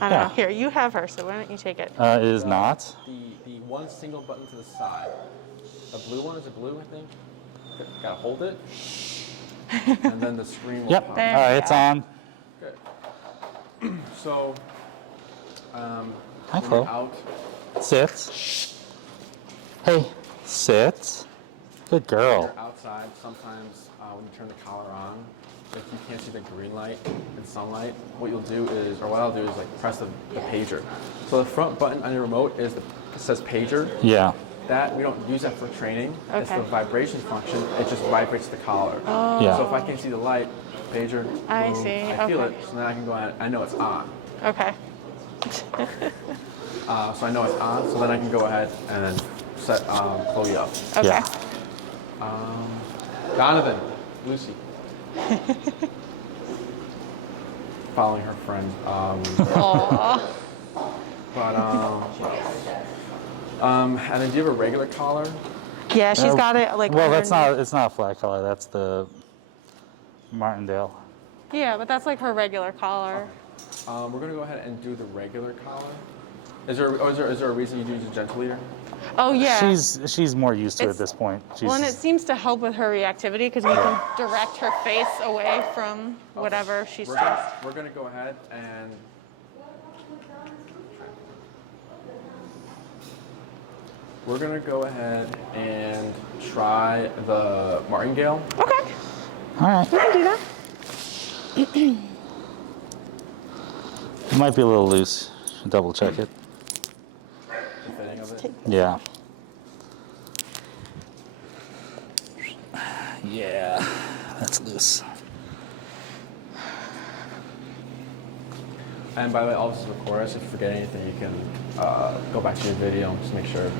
I don't know. Here, you have her, so why don't you take it? It is not. The one single button to the side. The blue one, is it blue, I think? Gotta hold it. And then the screen will Yep. pop. All right, it's on. Good. So, Hi, when Chloe. you're out, Sit. Hey, sit. Good when girl. you're outside, sometimes when you turn the collar on, if you can't see the green light in sunlight, what you'll do is, or what I'll do is like press the pager. So the front button on your remote is it says pager. Yeah. That we don't use that for training. It's Okay. the vibration function. It just vibrates the collar. Oh. Yeah. So if I can't see the light, pager, I boom, see. I feel Okay. it. So then I can go ahead. I know it's on. Okay. So I know it's on. So then I can go ahead and then set Chloe up. Okay. Yeah. Donovan, Lucy. Following her friend. Aww. And then do you have a regular collar? Yeah, she's got it like. Well, that's underneath. not. It's not a flat color. That's the Martindale. Yeah, but that's like her regular collar. We're gonna go ahead and do the regular collar. Is there a reason you use a gentle leader? Oh yeah. She's more used to it at It's- this point. She's, Well, and it seems to help with her reactivity because we can direct her face away from whatever she's stressed. We're gonna go ahead and try the Martingale. Okay, all right. we can do that. It might be a little loose. Should double check it. The fitting of it. Yeah. Yeah, that's loose. And by the way, all this is recorded, so if you forget anything, you can go back to your video and just make sure.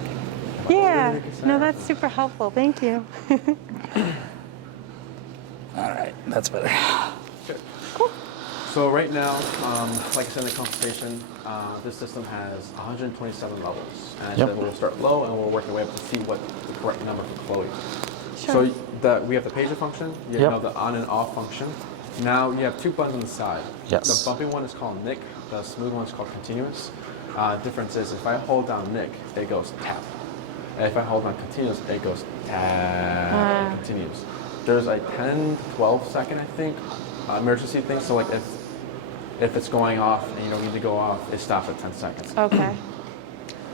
Yeah. No, that's super helpful. Thank you. All right, that's better. Good. Cool. So right now, like I said in the consultation, this system has 127 levels. And Yep. then we'll start low and we'll work our way up to see what the correct number for Chloe. Sure. So we have the pager function, you Yep. know the on and off function. Now you have two buttons on the side. Yes. The bumping one is called Nick, the smooth one is called continuous. Difference is if I hold down Nick, it goes tap. And if I hold down continuous, it goes tap, it continues. There's a 10, 12 second, I think, emergency thing. So like if it's going off and you don't need to go off, it stops at 10 seconds. Okay.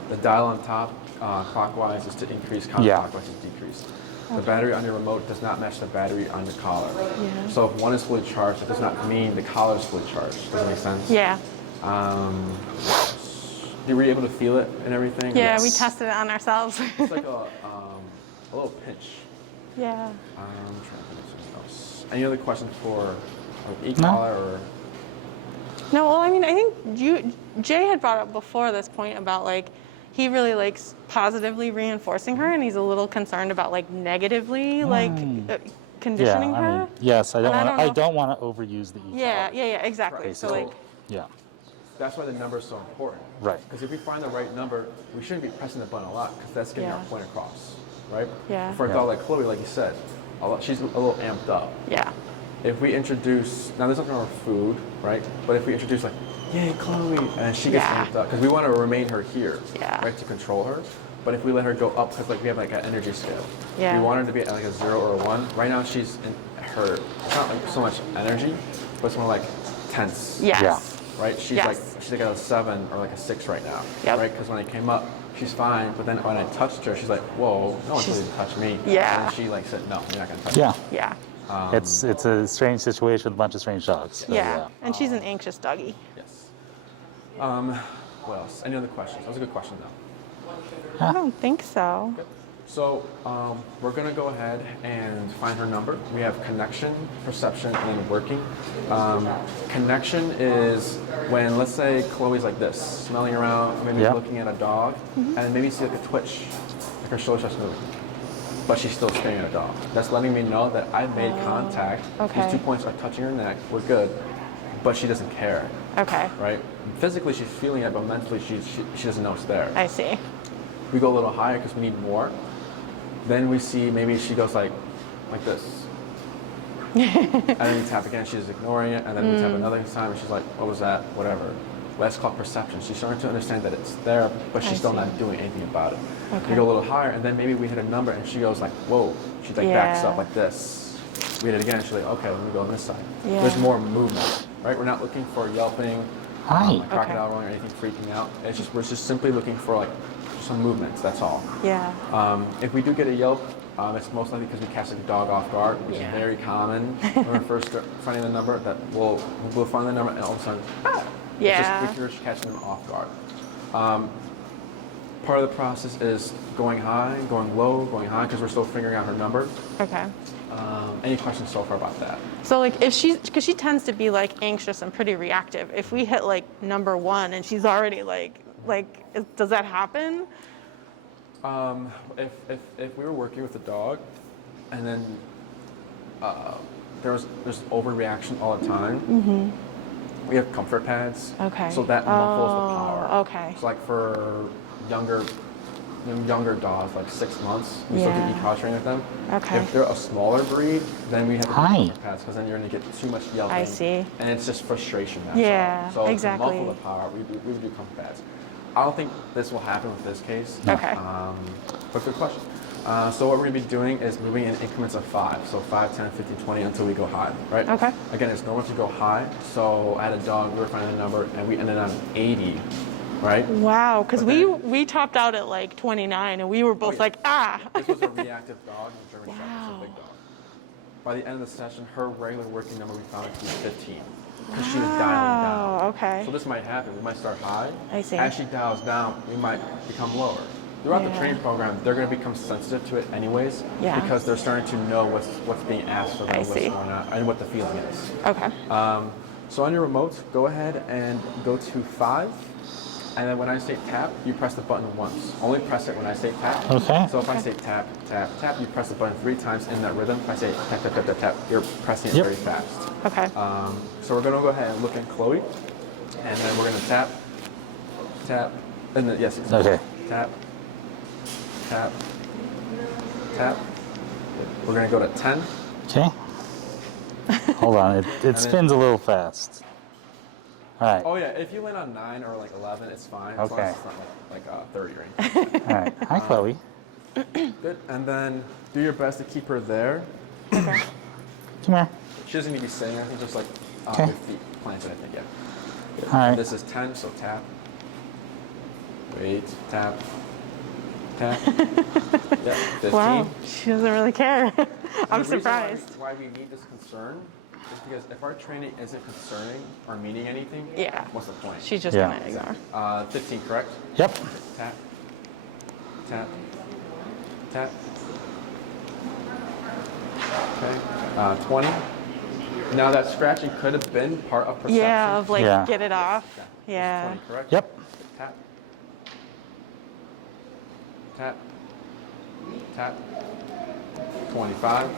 The dial on top, clockwise, is to increase, counterclockwise is decrease. The battery on your remote does not match the battery on your collar. Yeah. So if one is fully charged, it does not mean the collar is fully charged. Does that make sense? Yeah. You were able to feel it and everything? Yeah, Yes. we tested it on ourselves. It's like a little pinch. Yeah. I'm trying to think of something else. Any other questions for e-collar or? No, well, I mean, I think Jay had brought up before this point about like he really likes positively reinforcing her, and he's a little concerned about like negatively conditioning Yeah, I her. mean, yes, I don't And want. I I don't don't want to overuse the e-collar. Yeah, exactly. Right. So So- like, Yeah. That's why the number is so important. Right. Because if we find the right number, we shouldn't be pressing the button a lot because that's getting Yeah. our point across, right? Yeah. For a Yeah. dog like Chloe, like you said, she's a little amped up. yeah, If we introduce, now there's nothing wrong with food, right? But if we introduce like, yay, Chloe, and she gets Yeah. amped up, because we want to remain her here, Yeah. right, to control her. But if we let her go up, because like we have like an energy scale, Yeah. we want her to be at like a 0 or a 1. Right now she's in her, it's not like so much energy, but it's more like tense. yes. Yeah. Right? She's Yes. like a 7 or like a 6 right now. Yep. Right? Because when I came up, she's fine, but then when I touched her, she's like, whoa, no one's really touched me. Yeah. And she like said, no, you're not gonna touch Yeah. me. Yeah. It's a strange situation with a bunch of strange dogs. So, Yeah. And she's an anxious doggy. Yes. What else? Any other questions? That was a good question though. I don't think so. So we're going to go ahead and find her number. We have connection, perception, and then working. Connection is when, let's say, Chloe's like this, smelling around, maybe Yeah. looking at a dog, and maybe see like a twitch, like her shoulder starts moving. But she's still staring at a dog. That's letting me know that I've made contact. okay. These 2 points are touching her neck. We're good. But she doesn't care, Okay. right? Physically, she's feeling it, but mentally, she doesn't know it's there. I see. We go a little higher because we need more. Then we see maybe she goes like this. And then we tap again, she's ignoring it. And then we tap another time and she's like, what was that? Whatever. That's called perception. She's starting to understand that it's there, but I she's still see. not doing anything about it. Okay. We go a little higher, and then maybe we hit a number, and she goes like, whoa. She like backs up Yeah. like this. We hit it again, she's like, okay, let me go on this side. Yeah. There's more movement, right? We're not looking for yelping, Hi. like crocodile rolling or anything freaking out. It's just, we're just simply looking for like some movements, that's all. Yeah. If we do get a yelp, it's most likely because we catch the dog off guard, which Yeah. is very common when we're first finding the number. That we'll find the number and all of a sudden, Yeah. it's just catching them off guard. Part of the process is going high, going low, going high, because we're still figuring out her number. Okay. Any questions so far about that? So like if because she tends to be like anxious and pretty reactive. If we hit like number 1 and she's already does that happen? If we were working with a dog, and then there's overreaction all the time. We have comfort pads. Okay. So that muffles the power. Okay. So like for younger dogs, like 6 months, we still do Yeah. e-collar training with them. Okay. If they're a smaller breed, then we have to put Hi. comfort pads because then you're going to get too much yelling. I see. And it's just frustration. That's Yeah, all. So exactly. to muffle the power, we would do comfort pads. I don't think this will happen with this case. Okay. But good question. So what we're going to be doing is moving in increments of 5. So 5, 10, 15, 20 until we go high, right? Okay. Again, it's normal to go high. So I had a dog, we were finding the number, and we ended on 80, right? Wow, because But we topped out at like 29 and we were both yeah. like, ah. This was a reactive dog, a German Shepherd, so Wow. a big dog. By the end of the session, her regular working number we found it to be 15. Because she was dialing Wow, down. okay. So this might happen. We might start high. I see. As she dials down, we might become lower. Throughout the Yeah. training program, they're going to become sensitive to it anyways. Yeah. Because they're starting to know what's being asked of them, I what's see. going on, and what the feeling is. Okay. So on your remote, go ahead and go to 5. And then when I say tap, you press the button once. Only press it when I say tap. Okay. So if I say tap, tap, tap, you press the button 3 times in that rhythm. If I say tap, tap, tap, tap, tap, you're pressing it Yep. very fast. Okay. So we're going to go ahead and look at Chloe. And then we're going to tap, tap, and then, yes, exactly. Okay. Tap, tap, tap. We're going to go to 10. Okay. Hold on. It then- spins a little fast. All right. Oh yeah, if you land on 9 or like 11, it's fine. As long Okay. as it's not like 30 range. All right. Hi, Chloe. Good. And then do your best to keep her there. Okay. Come here. She doesn't need to be saying anything, just like Okay. with feet planted, I think, yeah. Good. All right. This is 10, so tap. Wait, tap. Tap. Yeah, 15. Wow, she doesn't really care. And I'm the reason surprised. Why we need this concern is because if our training isn't concerning or meaning anything, Yeah. what's the point? She's just Yeah. gonna ignore. 15, correct? Yep. Tap. Tap. Tap. Okay. 20. Now that scratching could have been part of perception. Yeah, of like Yeah. get it off. Okay. This is Yeah. 20, correct? Yep. Tap. Tap. Tap. 25.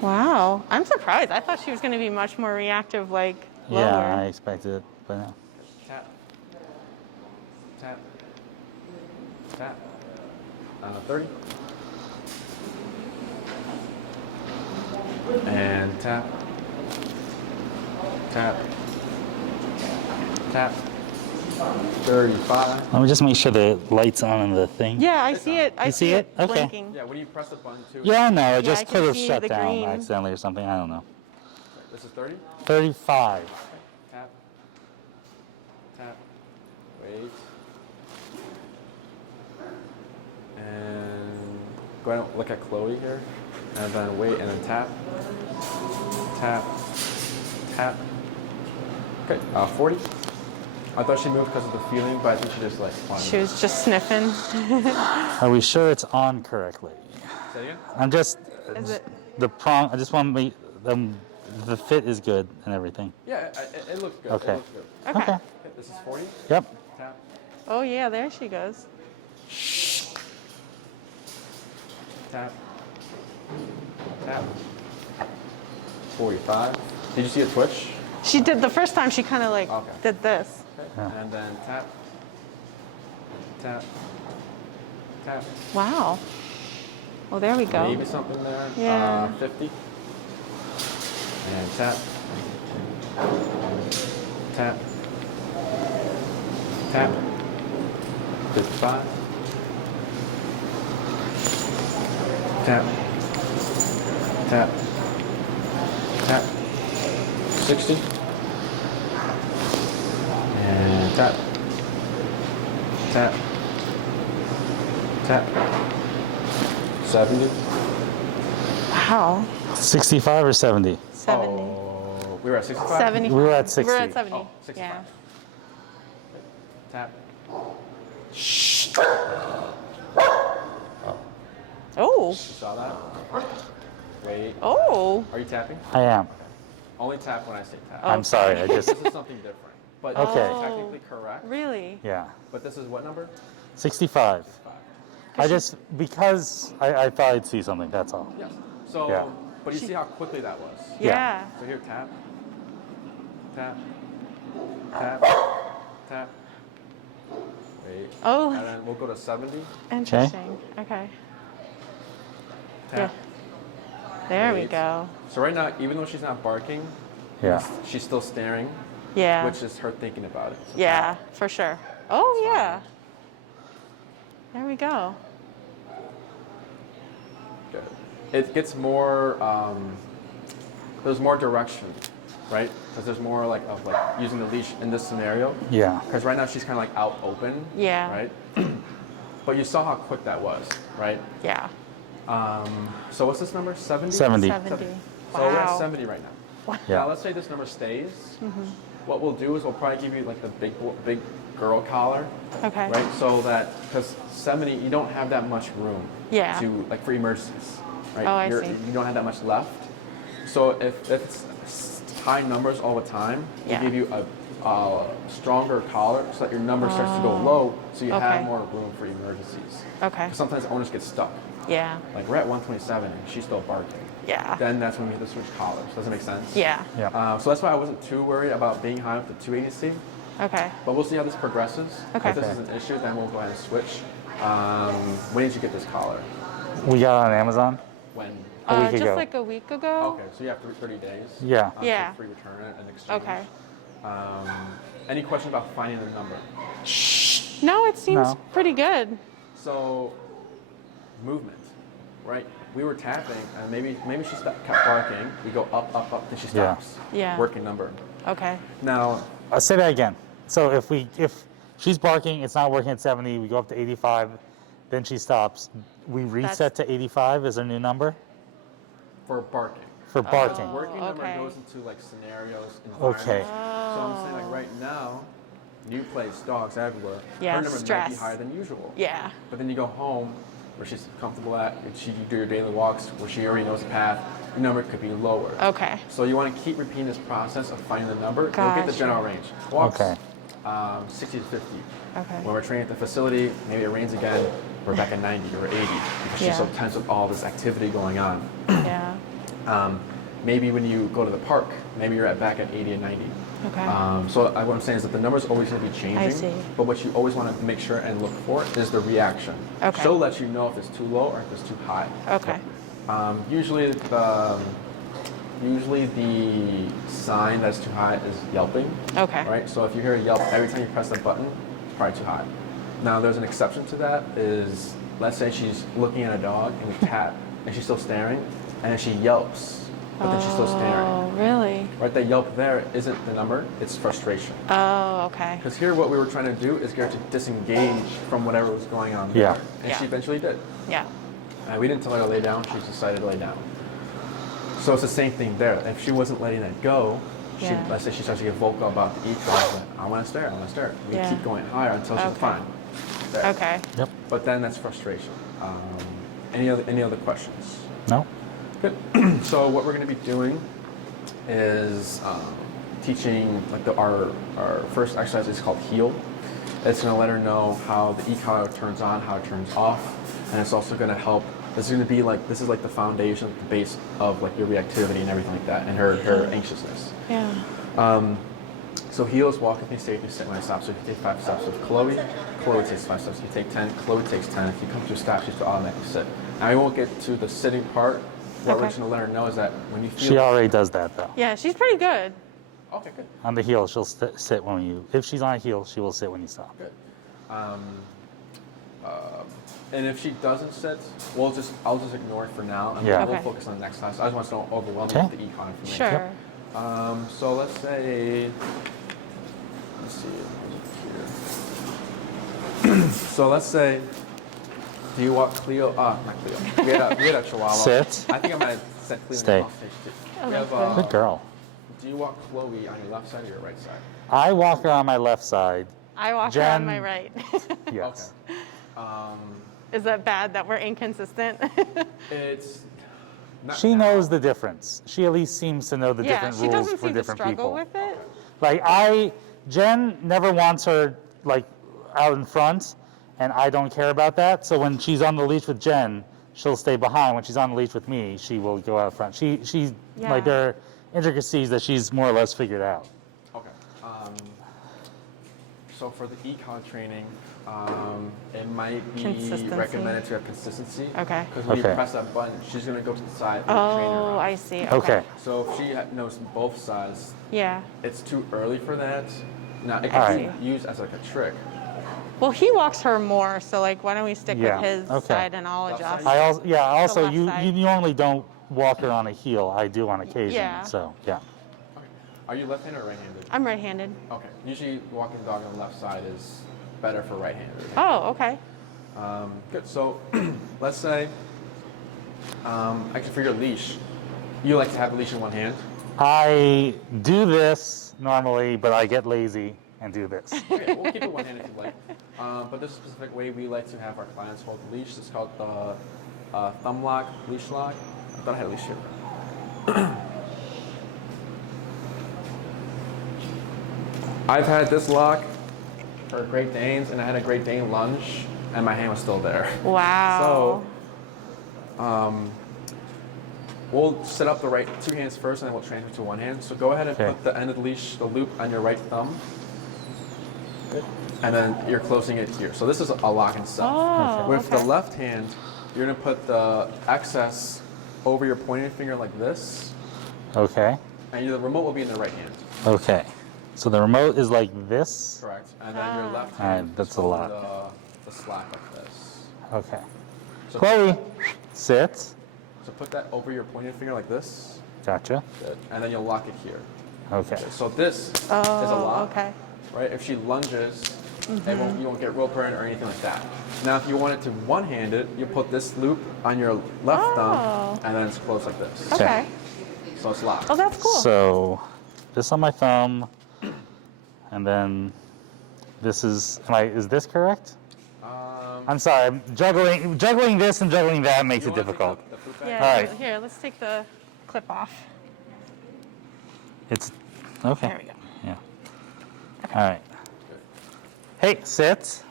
Wow, I'm surprised. I thought she was gonna be much more reactive, like lower. Yeah, I expected it, but no. Tap. Tap. Tap. 30. And tap. Tap. Tap. 35. Let me just make sure the light's on in the thing. Yeah, I see it. I You see it? Okay. blinking. Yeah, when you press the button too. Yeah, no, I it just can could have see shut the down green. accidentally or something. I don't know. This is 30. 35. Tap. Tap. Wait. And go ahead and look at Chloe here. And then wait and then tap. Tap. Tap. Okay, 40. I thought she moved because of the feeling, but I think she just like wanted She was just sniffing. Are we sure it's on correctly? Say again? I'm just Is it? the prong. I just want to make the fit is good and everything. Yeah, it looks good. Okay. It looks good. Okay. Okay. Okay, this is 40. Yep. Tap. Oh yeah, there she goes. Tap. Tap. 45. Did you see a twitch? She did the first time. She kind of like Okay. did this. Okay. Yeah. And then tap. Tap. Tap. Wow. Well, there we go. Maybe something there. Yeah. 50. And tap. Tap. Tap. 55. Tap. Tap. Tap. 60. And tap. Tap. Tap. 70. Wow. 65 or 70? 70. Oh, we were at 65? 70. We were at 60. We're at 70. Oh, 65. Yeah. Tap. Oh. You saw that? Wait. Oh. Are you tapping? I am. Only tap when I say tap. I'm sorry. I just. This is something different. But Okay. this is technically correct. Really? Yeah. But this is what number? 65. 5. I just, because I thought I'd see something, that's all. Yes. So, Yeah. but you see how quickly that was. Yeah. So here, tap. Tap. Tap. Tap. Wait. Oh. And then we'll go to 70. Interesting. Okay. Tap. Yeah. There we Wait. go. So right now, even though she's not barking, Yeah. she's still staring, Yeah. which is her thinking about it. So Yeah, tap. for sure. Oh, That's yeah. There we go. Good. It gets more, there's more direction, right? Because there's more like of like using the leash in this scenario. Yeah. Because right now she's kind of like out open. Yeah. Right? But you saw how quick that was, right? Yeah. So what's this number? 70? 70. 70. So we're at Wow. 70 right now. Yeah. Now let's say this number stays. What we'll do is we'll probably give you like the big girl collar, Okay. right? So that, because 70, you don't have that much room Yeah. to, like for emergencies, right? Oh, I see. You don't have that much left. So if it's high numbers all the time, Yeah. we give you a stronger collar so that your number starts to go Oh. low, so you Okay. have more room for emergencies. Okay. 'Cause sometimes owners get stuck. Yeah. Like we're at 127 and she's still barking. Yeah. Then that's when we have to switch collars. Does that make sense? Yeah. Yeah. So that's why I wasn't too worried about being high with the 280C. Okay. But we'll see how this progresses. Okay. If this is an issue, then we'll go ahead and switch. When did you get this collar? We got it on Amazon. When? A week Just ago. like a week ago. Okay, so you have 30 days. Yeah. Yeah. To free return it and exchange. Okay. Any question about finding the number? No, it seems No. pretty good. So, movement, right? We were tapping, and maybe she kept barking. We go up, up, up, then she Yeah. stops. Yeah. Working number. Okay. Now, I'll say that again. So if she's barking, it's not working at 70, we go up to 85, then she stops. We reset to 85 as a new number for barking. for barking. Working number okay. goes into like scenarios, Okay. environments. So I'm saying like right now, new place, dogs everywhere. Yeah, her number might be stress. higher than usual. Yeah. But then you go home, where she's comfortable at, and you do your daily walks, where she already knows the path. Your number could be lower. Okay. So you want to keep repeating this process of finding the number. You'll get the Gotcha. general range. Walks, Okay. 60 to 50. Okay. When we're training at the facility, maybe it rains again, we're back at 90 or 80 because she's Yeah. so tense with all this activity going on. Yeah. Maybe when you go to the park, maybe you're back at 80 and 90. Okay. So what I'm saying is that the number's always going to be changing. I see. But what you always want to make sure and look for is the reaction. Okay. She'll let you know if it's too low or if it's too high. Okay. Usually the sign that's too high is yelping. Okay. Right? So if you hear a yelp every time you press the button, it's probably too high. Now there's an exception to that is, let's say she's looking at a dog and you tap and she's still staring and then she yelps, but then she's still staring. Oh, really? Right? That yelp there isn't the number, it's frustration. Oh, okay. Because here what we were trying to do is get her to disengage from whatever was going on there. Yeah. And Yeah. she eventually did. Yeah. We didn't tell her to lay down, she decided to lay down. So it's the same thing there. If she wasn't letting it go, Yeah. let's say she starts to get vocal about the eco, like, I want to stare, I want to stare. We Yeah. keep going higher until she's Okay. fine. There. Okay. Yep. But then that's frustration. Any other questions? No? Good. So what we're going to be doing is teaching like our first exercise is called heal. It's going to let her know how the e-collar turns on, how it turns off, and it's also going to help. This is like the foundation, the base of like your reactivity and everything like that, and her anxiousness. Yeah. So heal is walk with me, stay with me, sit when I stop. So if you take 5 steps with Chloe, Chloe takes 5 steps. If you take 10, Chloe takes 10. If you come to a stop, she's to automatically sit. Now we won't get to the sitting part. What we're Okay. just going to let her know is that when you feel She already does that though. Yeah, she's pretty good. Okay, good. On the heel, she'll sit when you. If she's on a heel, she will sit when you stop. Good. And if she doesn't sit, I'll just ignore it for now, and Yeah. we'll Okay. focus on the next class. I just want to don't overwhelm you Okay. with the econ information. Sure. So let's say, let's see here. So let's say, do you want Cleo? Not Cleo. We had a Chihuahua. Sit. I think I might have said Cleo Stay. in the stage too. Oh, We that's have, good. Good girl. do you want Chloe on your left side or your right side? I walk her on my left side. I walk her on Jen- my right. Yes. Okay. Is that bad that we're inconsistent? It's not She now. knows the difference. She at least seems to know the Yeah, different she rules doesn't for seem to different struggle people. with it. Like Jen never wants her like out in front, and I don't care about that. So when she's on the leash with Jen, she'll stay behind. When she's on the leash with me, she will go out front. She's Yeah. like there are intricacies that she's more or less figured out. Okay. So for the econ training, it might be Consistency. recommended to have consistency. Okay. Because when Okay. you press that button, she's going to go to the side and train her Oh, out. I see. Okay. So if she knows both sides, Yeah. it's too early for that. Now, it All can right. be used as like a trick. Well, he walks her more, so like, why don't we stick Yeah, with his okay. side and I'll Left adjust. side? Also left you side. normally don't walk her on a heel. I do on occasion. Yeah. So yeah. Okay. Are you left-handed or right-handed? I'm right-handed. Okay. Usually walking the dog on the left side is better for right-handed. Oh, okay. Good. So let's say, actually for your leash, you like to have the leash in one hand. I do this normally, but I get lazy and do this. Okay, we'll keep it one hand if you like. But there's a specific way we like to have our clients hold the leash. It's called the thumb lock, leash lock. I thought I had a leash here. I've had this lock for Great Danes, and I had a Great Dane lunge, and my hand was still there. Wow. So, we'll set up the right two hands first, and then we'll transfer to one hand. So go ahead and Okay. put the end of the leash, the loop, on your right thumb. Good. And then you're closing it here. So this is a lock and set. Oh, With okay. the left hand, you're gonna put the excess over your pointing finger like this, Okay. and the remote will be in the right hand. Okay. So the remote is like this. Correct. And then your left All right, hand that's is a holding lot. the slack like this. Okay. So Chloe, sit. So put that over your pointing finger like this. Gotcha. Good. And then you'll lock it here. Okay. So this is a Oh, lock. okay. Right? If she lunges, you won't get rope burn or anything like that. Now, if you want it to one-handed, you put this loop on your left Oh. thumb, and then it's closed like this. Okay. So it's locked. Oh, that's cool. So this on my thumb, and then this is. Is this correct? I'm sorry. I'm juggling this and juggling that makes You it wanna take difficult. the flip back? Yeah. All right. Here, let's take the clip off. It's okay. There we go. Yeah. All right. Hey, sit.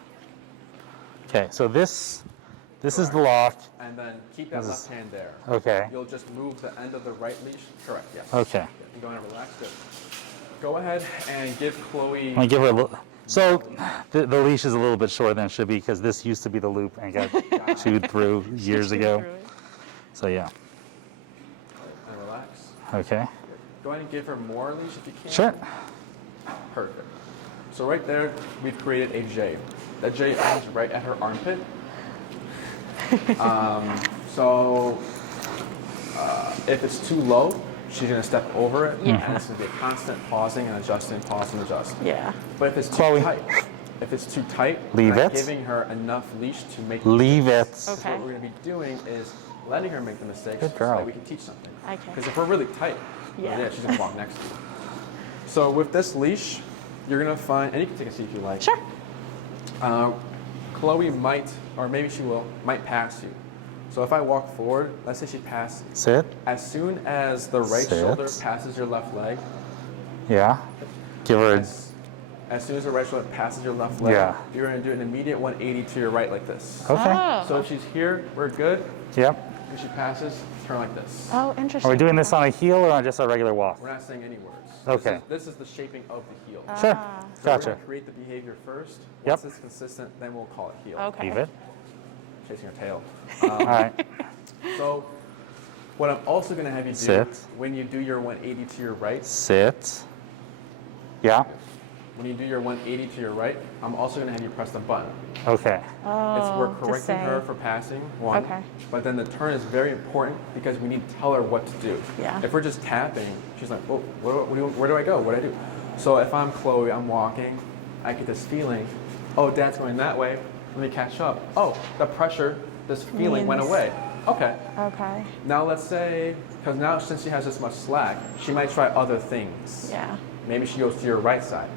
Okay, so this is the lock. And then keep that This left is- hand there. Okay. You'll just move the end of the right leash. Correct, yes. Okay. You go ahead and relax. Good. Go ahead and give Chloe. I'm gonna give her a little. So the leash is a little bit shorter than it should be because this used to be the loop and got chewed through years ago. Through it. So yeah. And relax. Okay. Go ahead and give her more leash if you can. Sure. Perfect. So right there, we've created a J. That J ends right at her armpit. So if it's too low, she's gonna step over it, Yeah. and it's gonna be a constant pausing and adjusting, pause and adjust. Yeah. But if it's too Chloe. tight, Leave we're not it. giving her enough leash to make Leave mistakes. it. So what we're gonna be doing is letting her make the mistakes Good so girl. that we can teach something. Okay. Because if we're really tight, Yeah. she's gonna walk next to you. So with this leash, you're gonna find, and you can take a seat if you like. Sure. Chloe might, or maybe she will, might pass you. So if I walk forward, let's say she passed. Sit. As soon as the right Sit. shoulder passes your left leg, Yeah. Give her. as soon as the right shoulder passes your left leg, Yeah. you're going to do an immediate 180 to your right like this. Okay. Oh. So if she's here, we're good. Yep. If she passes, turn like this. Oh, interesting. Are we doing this on a heel or on just a regular walk? We're not saying any words. Okay. This is the shaping of the heel. Sure. So we're Gotcha. going to create the behavior first. Yep. Once it's consistent, then we'll call it heel. Okay. Leave it. Chasing her tail. All right. So what I'm also going to have you do Sit. when you do your 180 to your right, Sit. Yeah. When you do your 180 to your right, I'm also going to have you press the button. Okay. We're to correcting her say. for passing, one. Okay. But then the turn is very important because we need to tell her what to do. Yeah. If we're just tapping, she's like, oh, where do I go? What do I do? So if I'm Chloe, I'm walking, I get this feeling, oh, Dad's going that way. Let me catch up. Oh, the pressure, this feeling went Means- away. Okay. Okay. Now let's say, because now since she has this much slack, she might try other things. Yeah. Maybe she goes to your right side.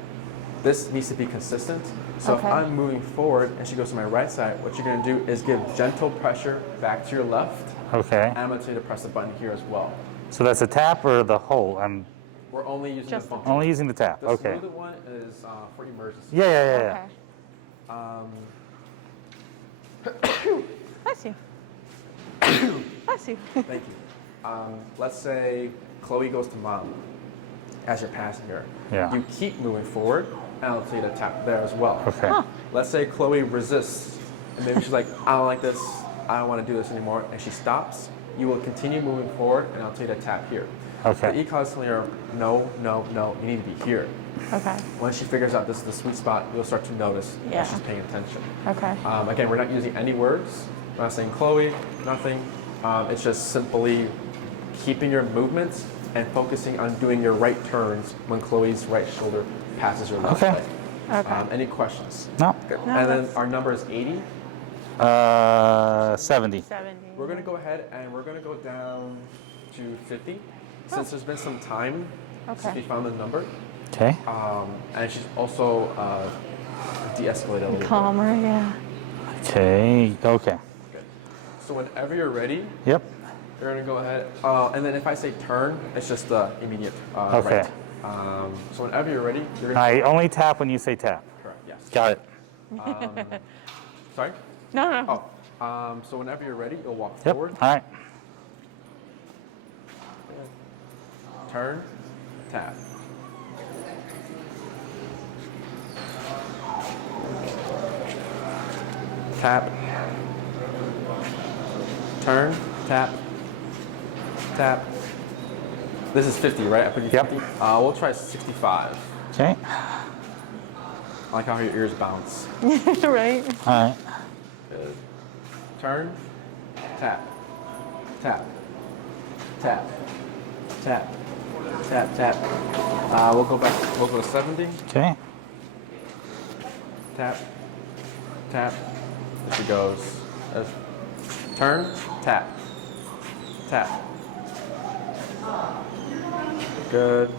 This needs to be consistent. So Okay. if I'm moving forward and she goes to my right side, what you're going to do is give gentle pressure back to your left. Okay. And I'm going to tell you to press the button here as well. So that's a tap or the hold? I'm We're only using Just the the function. only using the tap. The Okay. smoother one is for emergency. Yeah. Okay. Bless you. Bless you. Thank you. Let's say Chloe goes to Mom as you're passing her. Yeah. You keep moving forward, and I'll tell you to tap there as well. Okay. Huh. Let's say Chloe resists, and maybe she's like, I don't like this, I don't want to do this anymore, and she stops. You will continue moving forward, and I'll tell you to tap here. Okay. The e-call is telling her, no, you need to be here. Okay. Once she figures out this is the sweet spot, you'll start to notice Yeah. that she's paying attention. Okay. Again, we're not using any words. We're not saying Chloe, nothing. It's just simply keeping your movements and focusing on doing your right turns when Chloe's right shoulder passes your left Okay. leg. Okay. Any questions? No. Good. No, And then that's- our number is 80. 70. 70. We're going to go ahead and we're going to go down to 50. Since there's been some time since we Okay. found the number. Okay. And she's also de-escalated a little bit. Calmer, yeah. Okay. Okay. Good. So whenever you're ready, Yep. you're going to go ahead. And then if I say turn, it's just the immediate Okay. right. So whenever you're ready, you're going to... I only tap when you say tap. Correct, yes. Got it. Sorry? No, no. Oh. So whenever you're ready, you'll walk Yep. forward. All right. Turn, tap. Tap. Turn, tap, tap. This is 50, right? I put you Yep. 50. We'll try 65. Okay. I like how your ears bounce. Right. All right. Good. Turn, tap, tap, tap, tap, tap, tap. We'll go back. We'll go to 70. Okay. Tap, tap. There she goes. Turn, tap, tap. Good.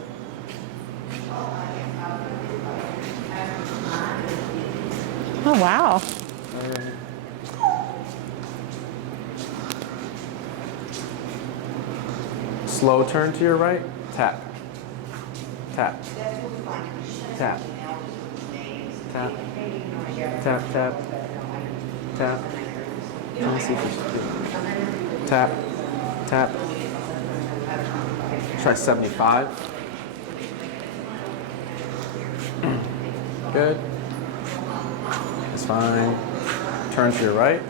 Oh, wow. Slow turn to your right. Tap, tap, tap, tap, tap, tap, tap. Let me see if you tap, tap. Try 75. Good. That's fine. Turn to your right.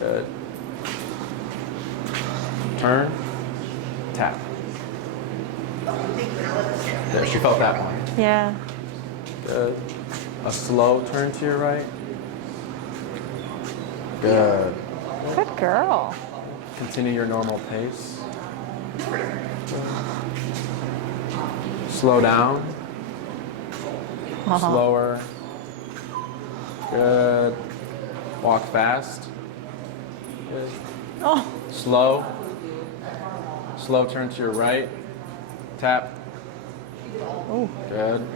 Good. Turn. Tap. There, she felt that one. Yeah. Good. A slow turn to your right. Good. Good girl. Continue your normal pace. Slow down. Uh-huh. Slower. Good. Walk fast. Good. Oh, Slow. Slow turn to your right. Tap. oh, Good.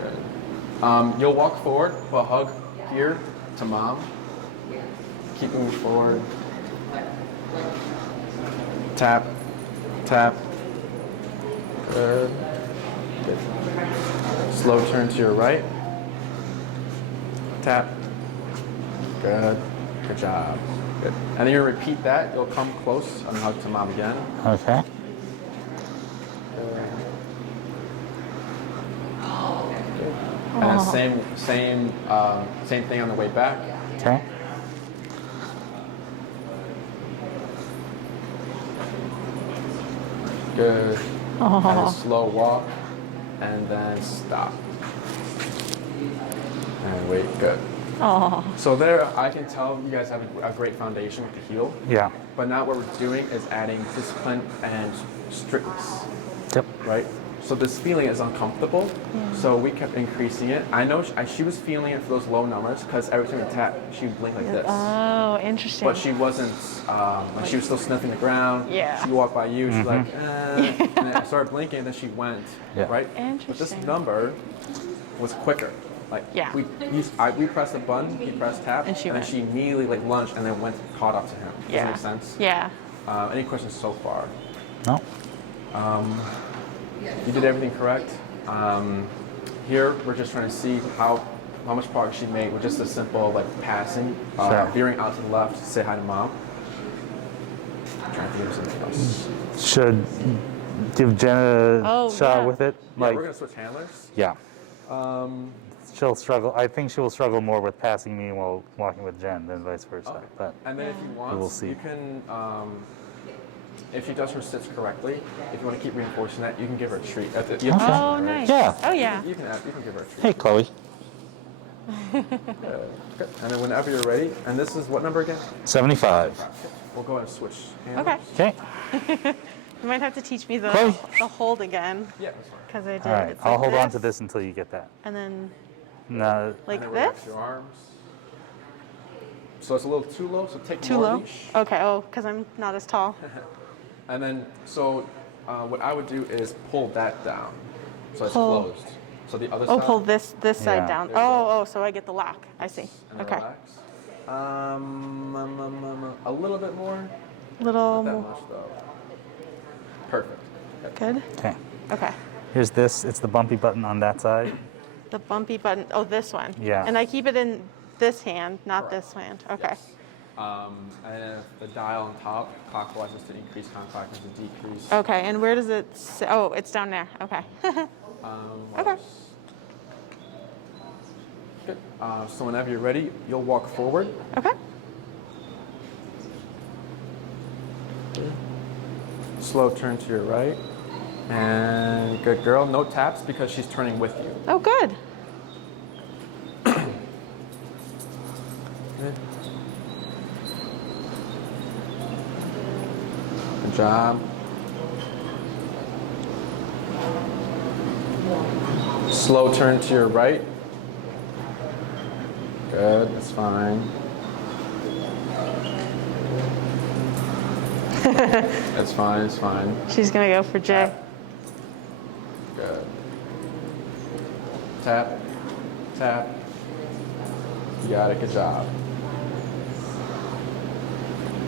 Good. You'll walk forward, put a hug here to Mom. Keep moving forward. Tap. Tap. Good. Good. Slow turn to your right. Tap. Good. Good job. Good. And then you'll repeat that. You'll come close and hug to Mom again. Okay. And then same thing on the way back. Okay. Good. Oh. And a slow walk, and then stop. And wait, good. Oh. So there, I can tell you guys have a great foundation with the heel. Yeah. But now what we're doing is adding discipline and strictness, Yep. right? So this feeling is uncomfortable, so we kept increasing it. I know she was feeling it for those low numbers because every time we tap, she would blink like this. Oh, interesting. But she wasn't, like she was still sniffing the ground. Yeah. She'd walk by you, she's like, and then I started blinking, and then she went, right? But this Interesting. number was quicker. Like, Yeah. we pressed the button, he pressed tap, And she then went. she immediately like lunged and then went caught up to him. Does that make sense? Yeah. Any questions so far? No. You did everything correct. Here, we're just trying to see how much progress she made with just a simple like passing, Sure. veering out to the left, say hi to mom. Trying to think of something else. Should give Jen a Oh, shot yeah. with it. Yeah, Like, we're gonna switch handlers. yeah. She'll struggle. I think she will struggle more with passing me while walking with Jen than vice versa. Okay. But And then if you want, will see. you can, if she does her sits correctly, if you want to keep reinforcing that, you can give her a treat. You have Oh, treats, right? nice. Yeah. Oh, yeah. You can give her a treat. hey, Chloe. Good. And then whenever you're ready, and this is what number again? 75. We'll go ahead and switch handlers. Okay. Okay. You might have to teach me the Chloe. hold again Yeah, that's fine. because I did. All right. It's I'll like hold on to this until you get that. and then No. like And then relax this. your arms. So it's a little too low, so take Too more low. leash. Okay. Oh, because I'm not as tall. And then, so what I would do is pull that down. So it's Pull. closed. So the other Oh, side. pull this Yeah. side down. There you go. Oh, so I get the lock. I see. And then Okay. relax. A little bit more. Little Not that more. much though. Perfect. Okay. Good. Okay. Okay. Here's this. It's the bumpy button on that side. The bumpy button. Oh, this one. Yeah. And I keep it in this hand, not Correct. this hand. Okay. Yes. And then the dial on top, clockwise is to increase, counterclockwise to decrease. Okay. And where does it say? Oh, it's down there. Okay. What Okay. else? Good. So whenever you're ready, you'll walk forward. Okay. Slow turn to your right. And good girl. No taps because she's turning with you. Oh, good. Good. Good job. Slow turn to your right. Good, that's fine. That's fine, it's fine. She's gonna go for Jay. Good. Tap, tap. You got it, good job.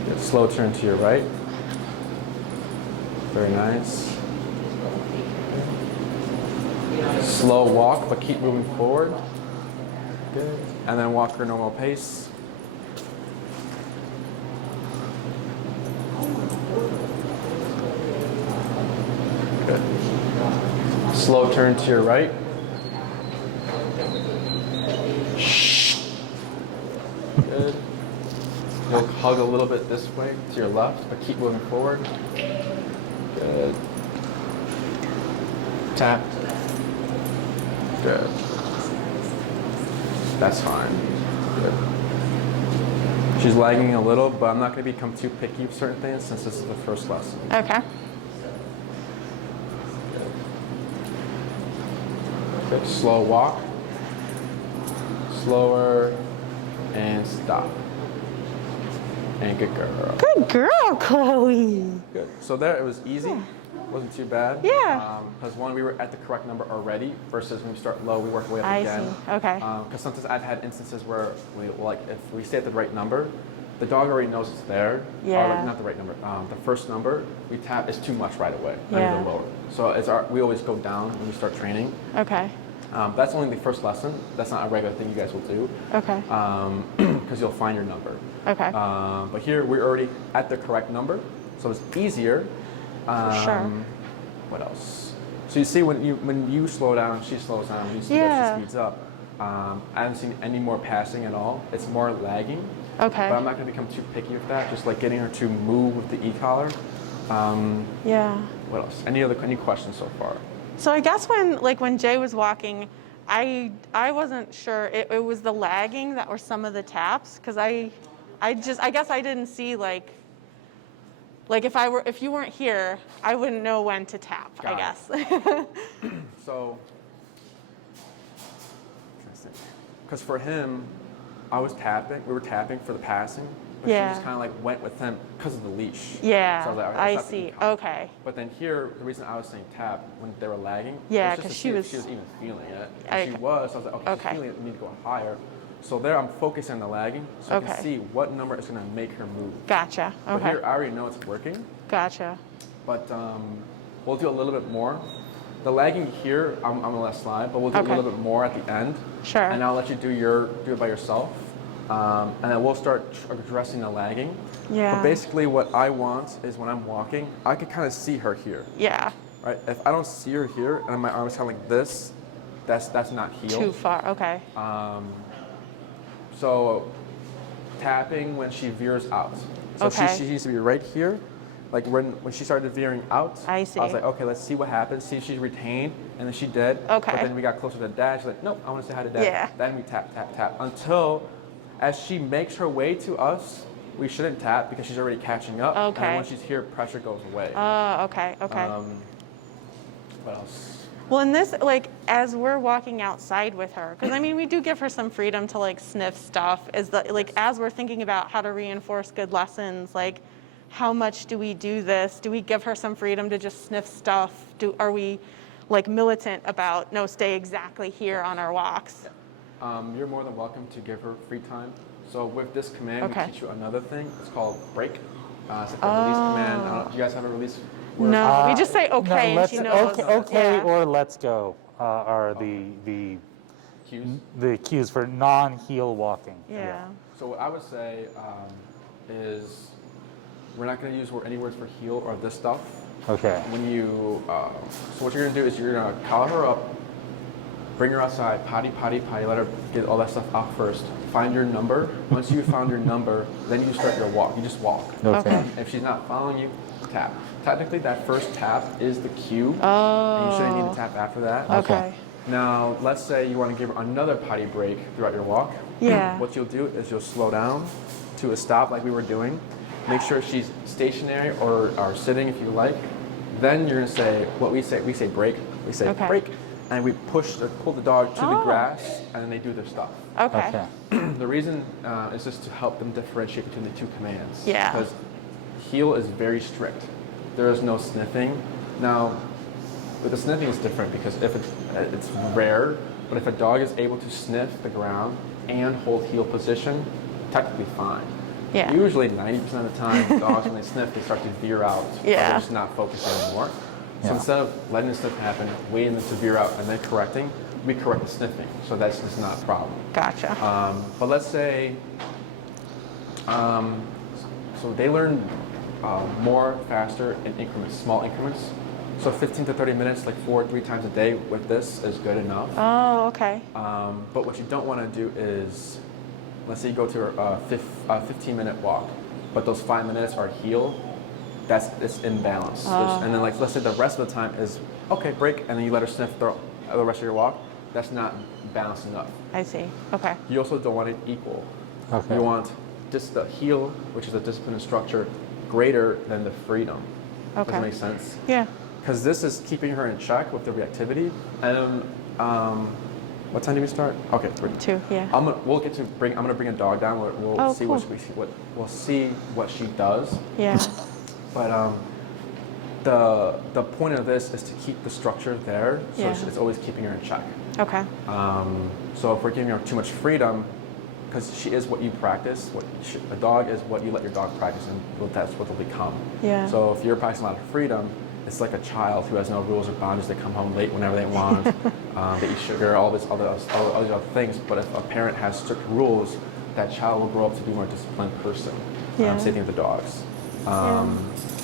Good. Slow turn to your right. Very nice. Slow walk, but keep moving forward. Good. And then walk your normal pace. Good. Slow turn to your right. Good. You'll hug a little bit this way to your left, but keep moving forward. Good. Tap. Good. That's fine. Good. She's lagging a little, but I'm not going to become too picky with certain things since this is the first lesson. Okay. Good. Slow walk. Slower. And stop. And good girl. Good girl, Chloe. Good. So there, it was easy. Wasn't too bad. Yeah. Because one, we were at the correct number already, versus when we start low, we work way up I again. see. Okay. Because sometimes I've had instances where we like if we stay at the right number, the dog already knows it's there. Yeah. Or not the right number. The first number we tap is too much right away. Yeah. And the lower. So we always go down when we start training. Okay. That's only the first lesson. That's not a regular thing you guys will do. Okay. Because you'll find your number. Okay. But here we're already at the correct number, so it's easier. Sure. What else? So you see when you slow down, she slows down. You see that Yeah. she speeds up. I haven't seen any more passing at all. It's more lagging. Okay. But I'm not going to become too picky with that. Just like getting her to move with the e-collar. Yeah. What else? Any questions so far? So I guess when Jay was walking, I wasn't sure it was the lagging that were some of the taps, because I guess I didn't see like if you weren't here, I wouldn't know when to tap. Got I it. guess. So, because for him, I was tapping. We were tapping for the passing, but Yeah. she just kind of like went with him because of the leash. Yeah, So I was like, I let's not see. be calm. Okay. But then here, the reason I was saying tap when they were lagging, Yeah, was just 'cause to she see if was- she was even feeling it. I- If she was, so I was like, okay, Okay. she's feeling it. We need to go higher. So there, I'm focusing on the lagging, so I Okay. can see what number is going to make her move. Gotcha. But Okay. here, I already know it's working. Gotcha. But we'll do a little bit more. The lagging here, I'm gonna let slide, but we'll do Okay. a little bit more at the end. Sure. And I'll let you do it by yourself. And then we'll start addressing the lagging. Yeah. But basically what I want is when I'm walking, I can kind of see her here, Yeah. right? If I don't see her here and my arm is kind of like this, that's not healed. Too far. Okay. So tapping when she veers out. So Okay. she needs to be right here. Like when she started veering out, I see. I was like, okay, let's see what happens. See if she's retained, and then she did. Okay. But then we got closer to Dad. She's like, nope, I want to say hi to Dad. Yeah. Then we tap, tap, tap until, as she makes her way to us, we shouldn't tap because she's already catching up. And Okay. then when she's here, pressure goes away. Okay. Okay. What else? Well, in this, like, as we're walking outside with her, because I mean, we do give her some freedom to like sniff stuff. As we're thinking about how to reinforce good lessons, like, how much do we do this? Do we give her some freedom to just sniff stuff? Are we like militant about no, stay exactly here on our walks? You're more than welcome to give her free time. So with this command, Okay. we teach you another thing. It's called break. It's like a release command. I don't know, do you guys have a release word? No, we just say okay, No, and let's, she knows. okay Yeah. or let's go are the Cues. cues for non-heel walking. Yeah. So what I would say is we're not going to use any words for heel or this stuff. Okay. When you, so what you're going to do is you're going to collar her up, bring her outside, potty, potty, potty, let her get all that stuff out first. Find your number. Once you found your number, then you start your walk. You just walk. Okay. If she's not following you, tap. Technically, that first tap is the cue. Oh. And you shouldn't need to tap after that. Okay. Now, let's say you want to give her another potty break throughout your walk. Yeah. What you'll do is you'll slow down to a stop like we were doing. Make sure she's stationary or sitting if you like. Then you're going to say what we say. We say break. We say Okay. break. And we pull the dog to the Oh. grass, and then they do their stuff. Okay. Okay. The reason is just to help them differentiate between the two commands. Yeah. Because heel is very strict. There is no sniffing. Now, with the sniffing is different because if it's rare, but if a dog is able to sniff the ground and hold heel position, technically fine. Yeah. Usually 90% of the time, dogs when they sniff, they start to veer out. Or Yeah. they're just not focused anymore. So Yeah. instead of letting the sniff happen, waiting them to veer out and then correcting, we correct the sniffing. So that's just not a problem. Gotcha. But let's say, so they learn more faster in increments, small increments. So 15 to 30 minutes, like 3 times a day with this is good enough. Oh, okay. But what you don't want to do is, let's say you go to a 15-minute walk, but those 5 minutes are heel. It's imbalance. And then like let's say the rest of the time is okay, break, and then you let her sniff the rest of your walk. That's not balanced enough. I see. Okay. You also don't want it equal. Okay. You want just the heel, which is the discipline and structure, greater than the freedom. Does Okay. that make sense? Yeah. Because this is keeping her in check with the reactivity. And what time do we start? Okay, 3. 2. Yeah. I'm gonna bring a dog down. We'll Oh, see cool. we'll see what she does. Yeah. But the point of this is to keep the structure there, so Yeah. it's always keeping her in check. Okay. So if we're giving her too much freedom, because she is what you practice, a dog is what you let your dog practice, and that's what they'll become. Yeah. So if you're practicing a lot of freedom, it's like a child who has no rules or boundaries. They come home late whenever they want. They eat sugar, all these other things. But if a parent has strict rules, that child will grow up to be a more disciplined person. Yeah. Same thing with the dogs.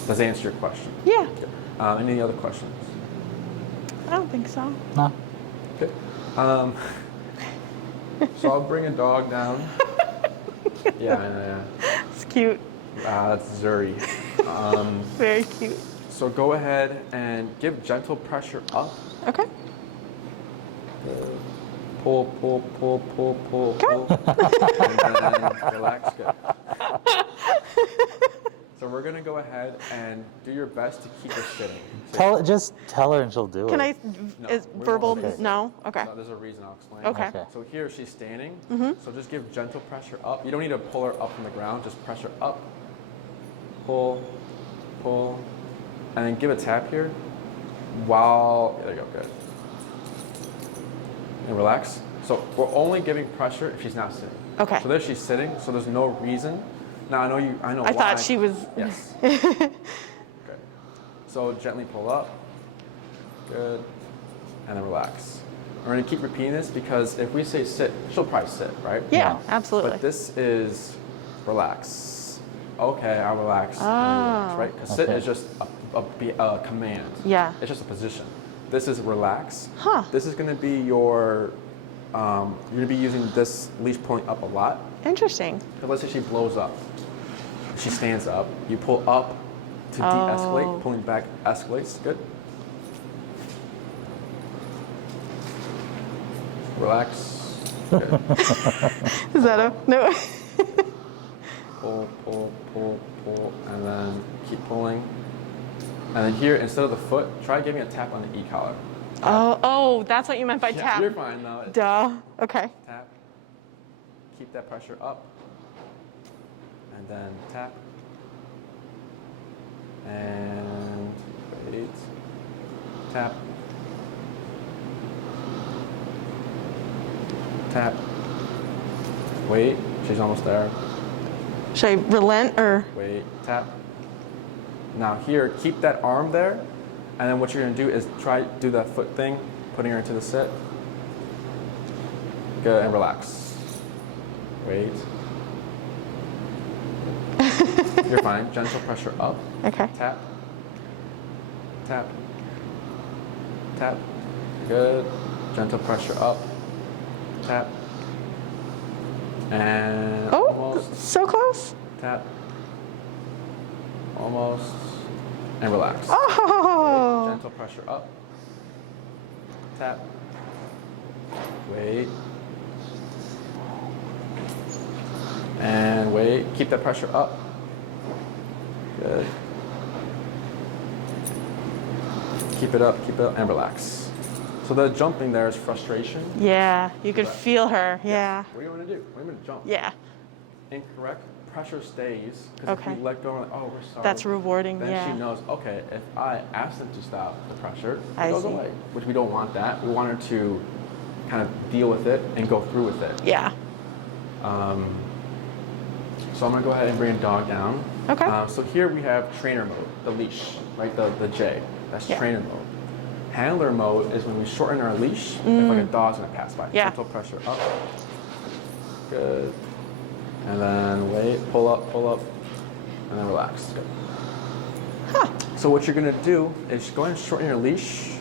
Does that answer your question? Yeah. Any other questions? I don't think so. No. Okay. So I'll bring a dog down. Yeah. It's cute. That's Zuri. Very cute. So go ahead and give gentle pressure up. Okay. Pull, pull, pull, pull, pull, pull. And then relax. Good. So we're going to go ahead and do your best to keep her sitting. Just tell her and she'll do it. Can I? No, Is we verbal? won't say it. No. Okay. No, there's a reason I'll explain. Okay. Okay. So here she's standing. So just give gentle pressure up. You don't need to pull her up from the ground. Just pressure up. Pull, pull, and then give a tap here. While there you go, good. And relax. So we're only giving pressure if she's not sitting. Okay. So there she's sitting. So there's no reason. Now I know you. I know. I why. thought she was. Yes. Good. So gently pull up. Good. And then relax. We're going to keep repeating this because if we say sit, she'll probably sit, right? Yeah, No. absolutely. But this is relax. Okay, I'll relax. And Oh. relax, right? Because sit Okay. is just a command. Yeah. It's just a position. This is relax. Huh. This is going to be your, you're going to be using this leash pulling up a lot. Interesting. But let's say she blows up. She stands up. You pull up to de-escalate. Oh. Pulling back escalates. Good. Relax. Good. Is that a no? Pull, pull, pull, pull, and then keep pulling. And then here, instead of the foot, try giving a tap on the e-collar. Oh, that's what you meant by Yeah, tap. you're fine though. Duh. Okay. Tap. Keep that pressure up. And then tap. And wait. Tap. Tap. Wait. She's almost there. Should I relent or? Wait. Tap. Now here, keep that arm there. And then what you're going to do is do that foot thing, putting her into the sit. Good, and relax. Wait. You're fine. Gentle pressure up. Okay. Tap. Tap. Tap. Good. Gentle pressure up. Tap. And Oh, almost. so close. Tap. Almost. And relax. Oh. Gentle pressure up. Tap. Wait. And wait. Keep that pressure up. Good. Keep it up, and relax. So the jumping there is frustration. Yeah, you could Right. feel her. Yeah. What do you want to do? What do you want to jump? Yeah. Incorrect. Pressure stays. Because Okay. if we let go, we're like, oh, we're sorry. That's rewarding. Then Yeah. she knows, okay, if I ask them to stop the pressure, it I goes see. away. Which we don't want that. We want her to kind of deal with it and go through with it. Yeah. So I'm going to go ahead and bring a dog down. Okay. So here we have trainer mode, the leash, right? The J. That's Yeah. trainer mode. Handler mode is when we shorten our leash if like a dog's going to pass by. Yeah. Gentle pressure up. Good. And then wait, pull up, and then relax. Good. Huh. So what you're going to do is go ahead and shorten your leash.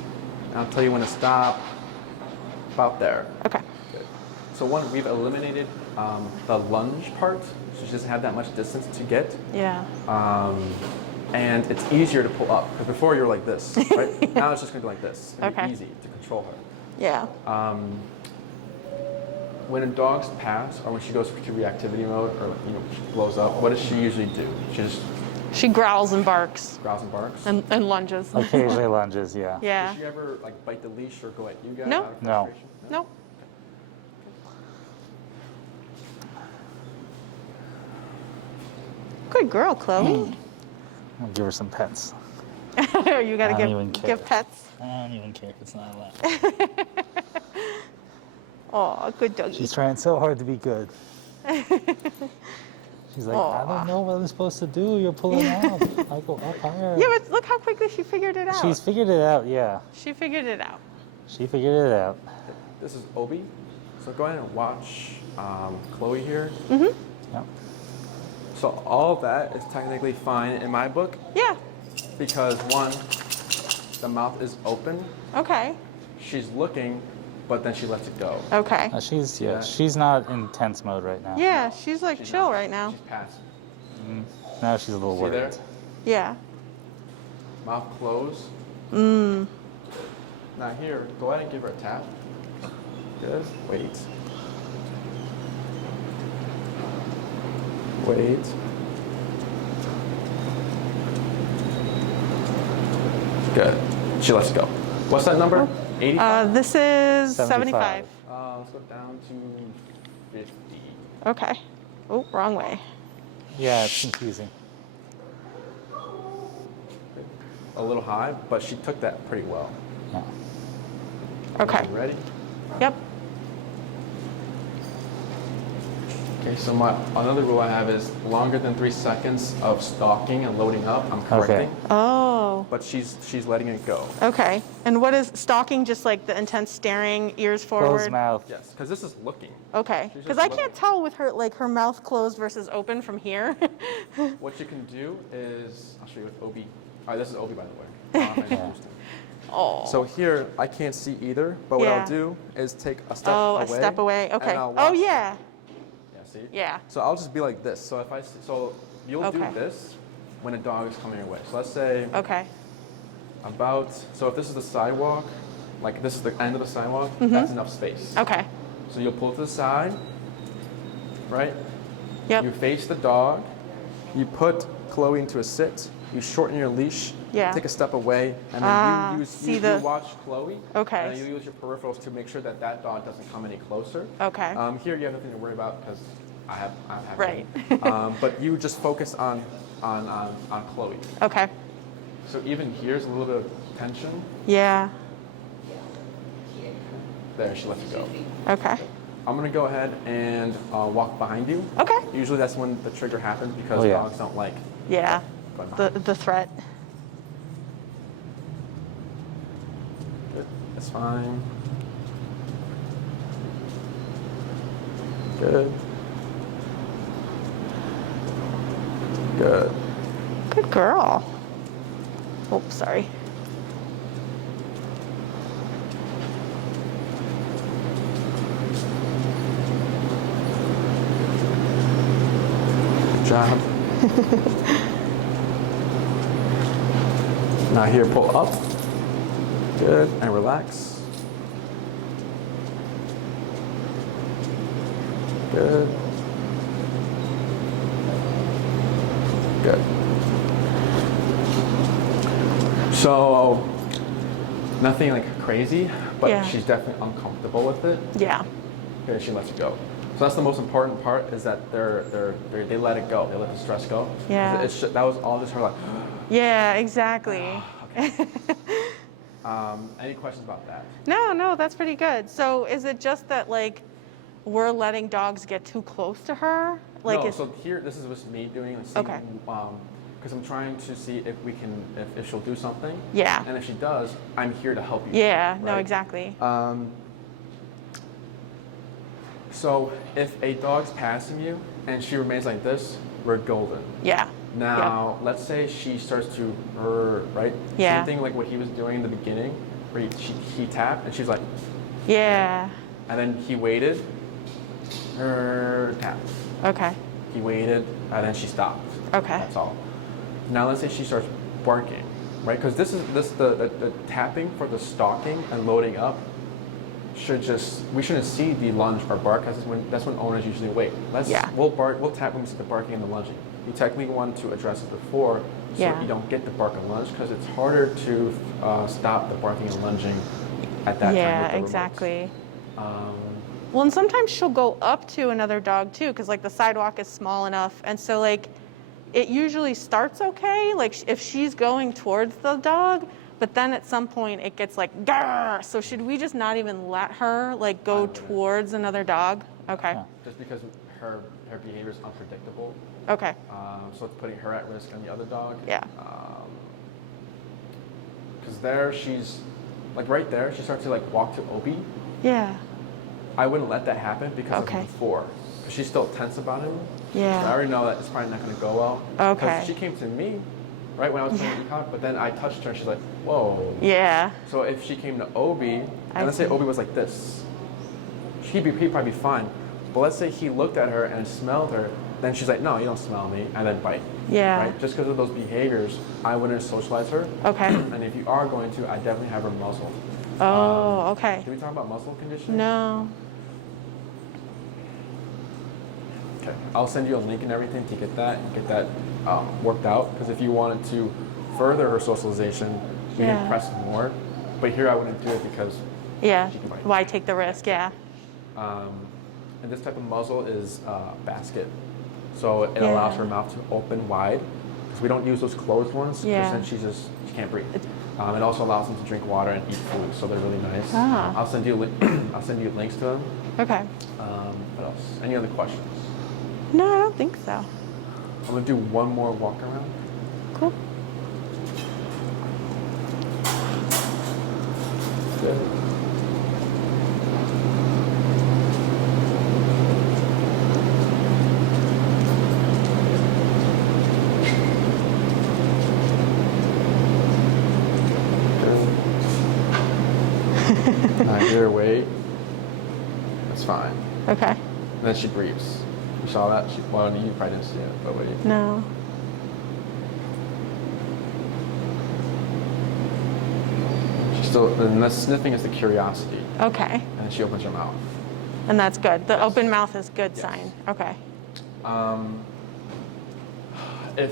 And I'll tell you when to stop. About there. Okay. Good. So one, we've eliminated the lunge part, so she doesn't have that much distance to get. Yeah. And it's easier to pull up, because before you were like this, right? Now it's just going to be like this. It'll Okay. be easy to control her. Yeah. When a dog's pass, or when she goes to reactivity mode, or she blows up, what does she usually do? She just She growls and barks growls and barks? and lunges. Occasionally lunges, yeah. Yeah. Does she ever like bite the leash or go at you guys? No. out of No. frustration? No. Good girl, Chloe. I'll give her some pets. You gotta I don't even care. give pets. I don't even care if it's not allowed. Oh, good doggy. She's trying so hard to be good. She's like, I Aw. don't know what I'm supposed to do. You're pulling up. I go up higher. Yeah, but look how quickly she figured it out. She's figured it out, yeah. She figured it out. She figured it out. This is Obi. So go ahead and watch Chloe here. Yep. So all of that is technically fine in my book Yeah. because one, the mouth is open. Okay. She's looking, but then she lets it go. Okay. She's not in tense mode right now. Yeah, she's like She's chill not- right now. She's passive. Now she's a little See worried. there? Yeah. Mouth closed. Mm. Now here, go ahead and give her a tap. Good. Wait. Wait. Good. She lets go. What's that number? 85? This is 75. 75. Let's go down to 50. Okay. Oh, wrong way. Yeah, it's confusing. A little high, but she took that pretty well. Yeah. Okay. You ready? Yep. Okay, so another rule I have is longer than 3 seconds of stalking and loading up, I'm correcting. Okay. Oh. But she's letting it go. Okay. And what is stalking? Just like the intense staring, ears forward? Closed mouth. Yes, because this is looking. Okay. She's Because just I can't looking. tell with her, like her mouth closed versus open from here. What you can do is, I'll show you with OB. All right, this is OB by the way. I introduced him. Oh. So here, I can't see either, but what Yeah. I'll do is take a step Oh, away. a step away. and Okay. I'll Oh, watch. yeah. Yeah, see? Yeah. So I'll just be like this. So if so you'll do Okay. this when a dog is coming your way. So let's say Okay. so if this is the sidewalk, like this is the end of the sidewalk, that's enough space. Okay. So you'll pull to the side, right? Yep. You face the dog, you put Chloe into a sit, you shorten your leash, Yeah. take a step away, and then you watch Chloe. Okay. And then you use your peripherals to make sure that that dog doesn't come any closer. Okay. Here you have nothing to worry about because I have Right. but you just focus on Chloe. Okay. So even here's a little bit of tension. Yeah. There, she lets it go. Okay. I'm gonna go ahead and walk behind you. Okay. Usually that's when the trigger happens because Oh, yeah. dogs don't like Yeah. going behind. The threat. Good. That's fine. Good. Good. Good girl. Oh, sorry. Good job. Now here, pull up. Good. And relax. Good. Good. So, nothing like crazy, but Yeah. she's definitely uncomfortable with it. Yeah. Okay, she lets it go. So that's the most important part is that they let it go. They let the stress go. 'Cause Yeah. that was all just her like. Yeah, exactly. Any questions about that? No, that's pretty good. So is it just that like we're letting dogs get too close to her? Like no. is, So here, this is just me doing. Like, Okay. Because I'm trying to see if we can, if she'll do something. Yeah. And if she does, I'm here to help you. Yeah, no, right? exactly. So if a dog's passing you and she remains like this, we're golden. Yeah. Now, let's say she starts to, right? Yeah. Same thing like what he was doing in the beginning, where he tapped and she's like, Yeah. and then he waited, tap. Okay. He waited, and then she stopped. Okay. That's all. Now let's say she starts barking, right? Because the tapping for the stalking and loading up we shouldn't see the lunge or bark, because that's when owners usually wait. We'll tap when we see the barking and the lunging. You technically want to address it before, so Yeah. you don't get the bark and lunge, because it's harder to stop the barking and lunging at that time. Yeah, with the remotes. exactly. Well, and sometimes she'll go up to another dog too, because like the sidewalk is small enough, and so like it usually starts okay, like if she's going towards the dog, but then at some point it gets like grrr. So should we just not even let her like go towards another dog? Okay. Yeah. Just because her behavior is unpredictable, Okay. so it's putting her at risk and the other dog. Yeah. Because there she's, like right there, she starts to like walk to Obi. Yeah. I wouldn't let that happen because Okay. of before. Because she's still tense about him. Yeah. So I already know that it's probably not going to go well. Okay. Because she came to me, right, when I was playing econ, but then I touched her and she's like, whoa. Yeah. So if she came to Obi, and I let's say see. Obi was like this, he'd probably be fine. But let's say he looked at her and smelled her, then she's like, no, you don't smell me, and then bite. Yeah. Right? Just because of those behaviors, I wouldn't socialize her. Okay. And if you are going to, I definitely have her muzzle. Oh, okay. Did we talk about muzzle conditioning? No. Okay. I'll send you a link and everything to get that worked out. Because if you wanted to further her socialization, we can press more. But here I wouldn't do it because Yeah. she can bite. Why take the risk? Yeah. And this type of muzzle is basket. So it allows her mouth to open wide. Because we don't use those closed ones. Yeah. Because then she can't breathe. It also allows them to drink water and eat food. So they're really nice. Ah. I'll send you links to them. Okay. What else? Any other questions? No, I don't think so. I'm gonna do one more walk around. Cool. Good. I hear her weight. That's fine. Okay. And then she breathes. You saw that? Well, you probably didn't see it, but wait. No. She's still, and the sniffing is the curiosity. Okay. And then she opens her mouth. And that's good. The open mouth is good Yes. sign. Okay. If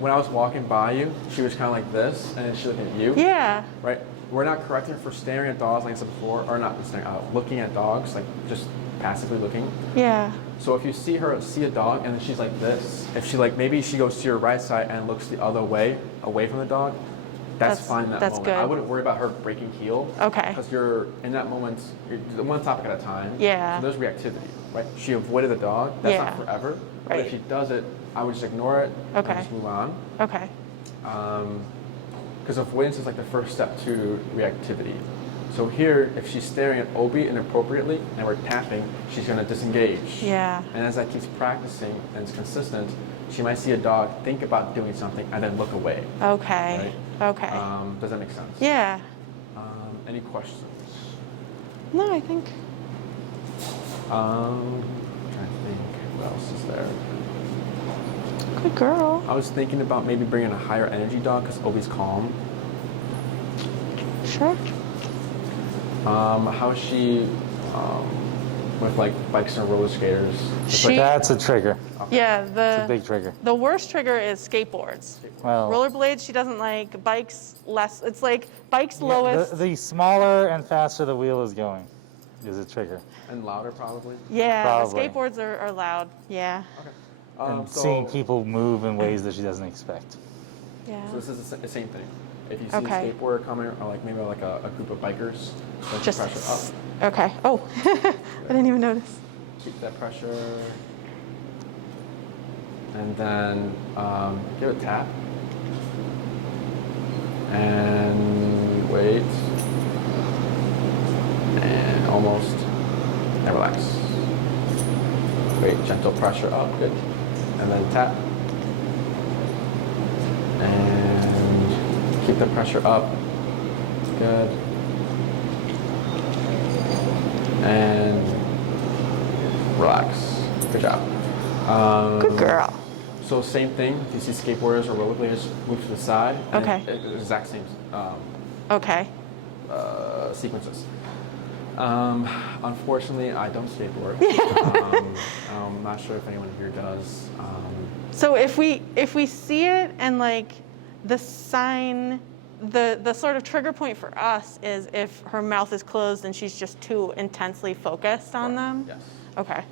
when I was walking by you, she was kind of like this, and then she looked at you. Yeah. Right? We're not correcting her for staring at dogs like I said before, or not staring, looking at dogs, like just passively looking. Yeah. So if you see a dog and then she's like this, if she maybe she goes to your right side and looks the other way, away from the dog, that's fine in that that's moment. good. I wouldn't worry about her breaking heel. Okay. Because you're in that moment, you're one topic at a time. Yeah. So there's reactivity, right? She avoided the dog. That's Yeah. not forever. But Right. if she does it, I would just ignore it Okay. and just move on. Okay. Because avoidance is like the first step to reactivity. So here, if she's staring at Obi inappropriately and we're tapping, she's going to disengage. Yeah. And as that keeps practicing and it's consistent, she might see a dog, think about doing something, and then look away. Okay. Right? Okay. Does that make sense? Yeah. Any questions? No, I think. I'm trying to think, what else is there? Good girl. I was thinking about maybe bringing a higher energy dog because Obi's calm. Sure. How is she with like bikes and roller skaters? That's a trigger. Yeah. It's a big trigger. The worst trigger is skateboards. Well, Rollerblades she doesn't like. Bikes less. It's like bikes lowest. the smaller and faster the wheel is going is a trigger. And louder probably. Yeah. Probably. The skateboards are loud. Yeah. Okay. And seeing people move in ways that she doesn't expect. Yeah. So this is the same thing. If you see Okay. a skateboarder coming, or like maybe like a group of bikers, then Just pressure up. Okay. Oh, I didn't even notice. Keep that pressure. And then give it a tap. And wait. And almost. And relax. Great, gentle pressure up, good. And then tap. And keep the pressure up. Good. And relax. Good job. Good girl. So same thing, if you see skateboarders or rollerbladers, move to the side. and Okay. Exact same Okay. sequences. Unfortunately, I don't skateboard. I'm not sure if anyone here does. So if we see it and like the sign, the sort of trigger point for us is if her mouth is closed and she's just too intensely focused on them. Yes. Okay.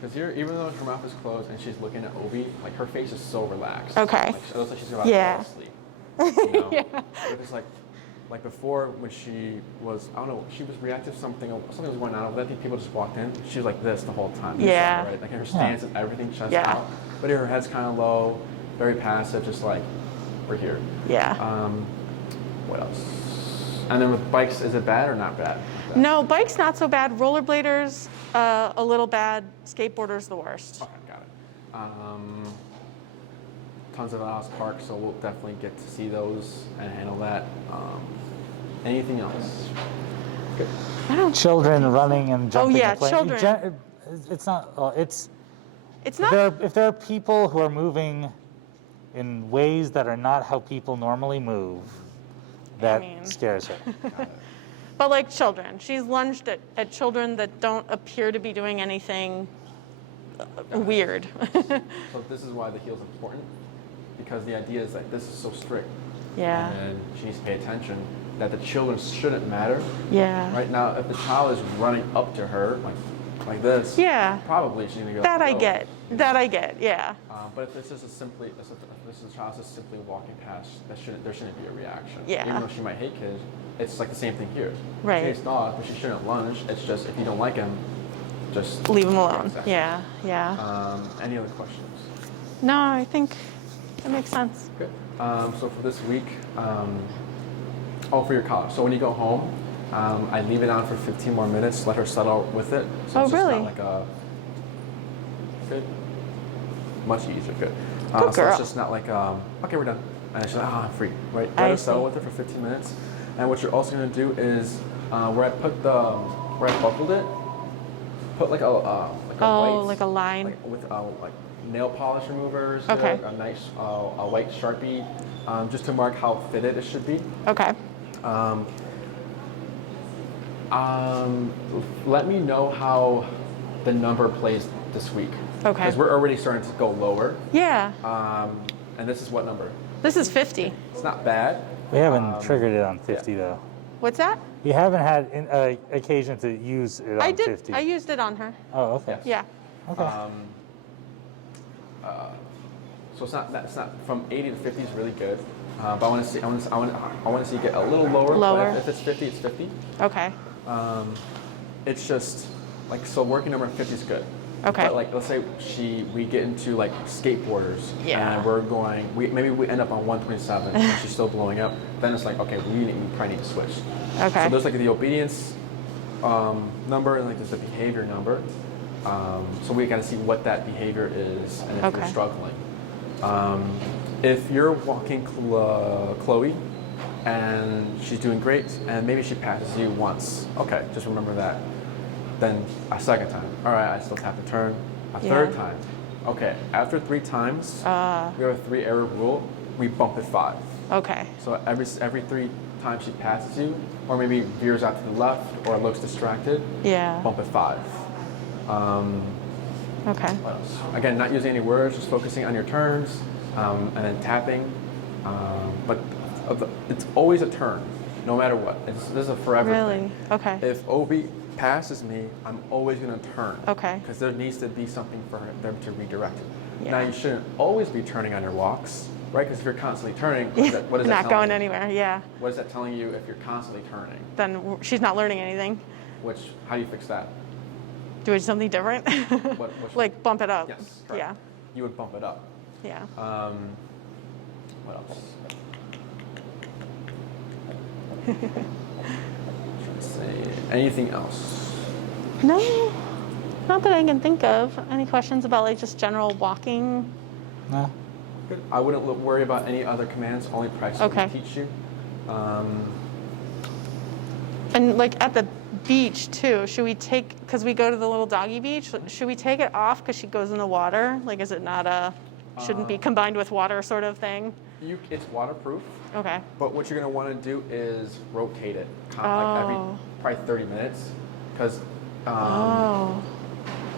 Because even though her mouth is closed and she's looking at Obi, like her face is so relaxed. Okay. Like, it looks like she's about Yeah. to fall asleep. You know? Yeah. But it's like before when she was, I don't know, she was reactive to something was going on over there. I think people just walked in. She was like this the whole time. You saw Yeah. her, right? Like her stance and everything, chest Yeah. out. But her head's kind of low, very passive, just like, we're here. Yeah. What else? And then with bikes, is it bad or not bad? No, bikes not so bad. Rollerbladers a little bad. Skateboarders the worst. Okay, got it. Tons of Alice Park, so we'll definitely get to see those and handle that. Anything else? Good. I don't. Children running and jumping. yeah, and playing. children. It's not. It's It's not. If there are people who are moving in ways that are not how people normally move, that scares her. But like children, she's lunged at children that don't appear to be doing anything weird. So this is why the heel is important, because the idea is that this is so strict. Yeah. And she needs to pay attention that the children shouldn't matter. Yeah. Right now, if the child is running up to her like this, Yeah. probably she's gonna go. That I "Oh." get. That I get. Yeah. But if this is a child just simply walking past, there shouldn't be a reaction. Yeah. Even though she might hate kids, it's like the same thing here. Right. She hates dogs, but she shouldn't lunge. It's just if you don't like him, just Leave them alone. Exactly. Yeah. Yeah. Any other questions? No, I think that makes sense. Good. So for this week, for your collar. So when you go home, I leave it on for 15 more minutes, let her settle with it. So Oh, it's just really? not like a good, much easier. Good. Good So girl. it's just not like okay, we're done, and she's like, I'm free, right? I Let her settle see. with it for 15 minutes, and what you're also going to do is where I buckled it, put like a white, like a line. like with like nail polish removers, Okay. a nice a white Sharpie, just to mark how fitted it should be. Okay. Let me know how the number plays this week. Okay. Because we're already starting to go lower. Yeah. And this is what number? This is 50. It's not bad. We haven't triggered it on 50 though. What's that? We haven't had occasion to use it on I did. 50. I used it on her. Oh, okay. Yeah. Okay. So it's not from 80 to 50 is really good. But I want to see it get a little lower. Lower. But if it's 50, it's 50. Okay. It's just like, so working number 50 is good. Okay. But like, let's say we get into like skateboarders, Yeah. and we're going, maybe we end up on 127, and she's still blowing up. Then it's like, okay, we probably need to switch. Okay. So there's like the obedience number, and like there's the behavior number. So we got to see what that behavior is, and if Okay. you're struggling. If you're walking Chloe, and she's doing great, and maybe she passes you once, okay, just remember that. Then a second time, all right, I still have to turn. A third time, okay. After 3 times, we have a 3 error rule. We bump it 5. Okay. So every 3 times she passes you, or maybe veers out to the left, or looks distracted, Yeah. bump it 5. Okay. What else? Again, not using any words, just focusing on your turns, and then tapping. But it's always a turn, no matter what. This is a forever Really? thing. Okay. If Obi passes me, I'm always going to turn. Okay. Because there needs to be something for them to redirect it. Yeah. Now, you shouldn't always be turning on your walks, right? Because if you're constantly turning, what is that Not telling going you? anywhere. Yeah. What is that telling you if you're constantly turning? Then she's not learning anything. How do you fix that? Doing something different. What Like bump it up. Yes, correct. Yeah. You would bump it up. Yeah. What else? Trying to say anything else? No. Not that I can think of. Any questions about like just general walking? No. Good. I wouldn't worry about any other commands. Only practice Okay. we teach you. And like at the beach too, should we take, because we go to the little doggy beach, should we take it off because she goes in the water? Like, is it not shouldn't be combined with water sort of thing? It's waterproof, Okay. but what you're going to want to do is rotate it like every Oh. probably 30 minutes. Because Oh.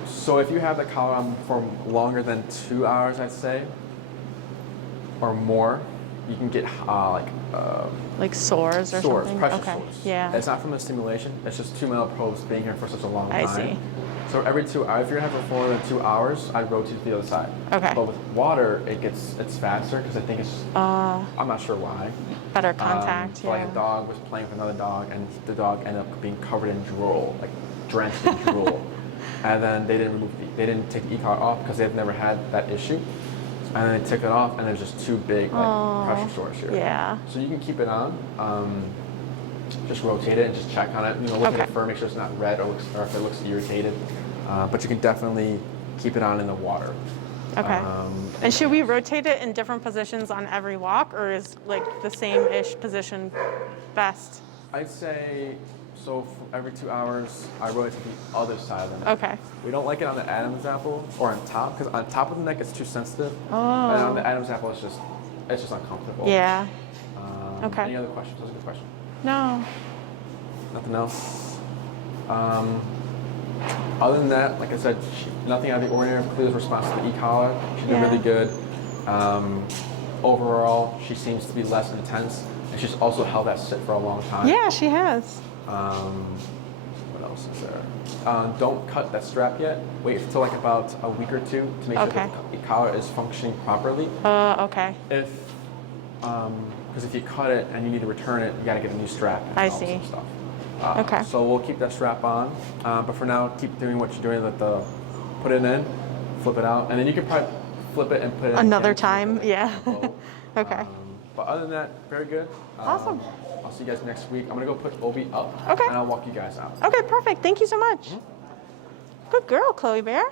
so if you have the collar on for longer than 2 hours, I'd say, or more, you can get Like sores or sores, something? pressure Okay. sores. Yeah. It's not from the stimulation. It's just 2 metal probes being here for such a long I time. see. So every 2 hours, if you're having for more than 2 hours, I'd rotate to the other side. Okay. But with water, it's faster because I think it's. I'm not sure why. Better contact. So yeah. like a dog was playing with another dog, and the dog ended up being covered in drool, like drenched in drool. And then they didn't take the e-collar off because they've never had that issue. And then they took it off, and there's just 2 big pressure sores here. Yeah. So you can keep it on. Just rotate it and just check on it. Look at Okay. the fur, make sure it's not red or if it looks irritated. But you can definitely keep it on in the water. Okay. And should we rotate it in different positions on every walk, or is like the same-ish position best? I'd say So for every 2 hours, I rotate to the other side of the neck. Okay. We don't like it on the Adam's apple or on top, because on top of the neck it's too sensitive. Oh. And on the Adam's apple, it's just uncomfortable. Yeah. Um, Okay. Any other questions? That was a good question. No. Nothing else. Other than that, like I said, nothing out of the ordinary. Clear's response to the e-collar, she did Yeah. really good. Overall, she seems to be less intense, and she's also held that sit for a long time. Yeah, she has. What else is there? Don't cut that strap yet. Wait until like about a week or two to make Okay. sure the collar is functioning properly. Okay. Because if you cut it and you need to return it, you got to get a new strap. And I all this see. other stuff. Okay. So we'll keep that strap on, but for now, keep doing what you're doing. Put it in, flip it out, and then you can probably flip it and put it in Another again to time, make it yeah. flow. Okay. But other than that, very good. Awesome. I'll see you guys next week. I'm gonna go put Obi up, Okay. and I'll walk you guys out. Okay, perfect. Thank you so much. Good girl, Chloe Bear.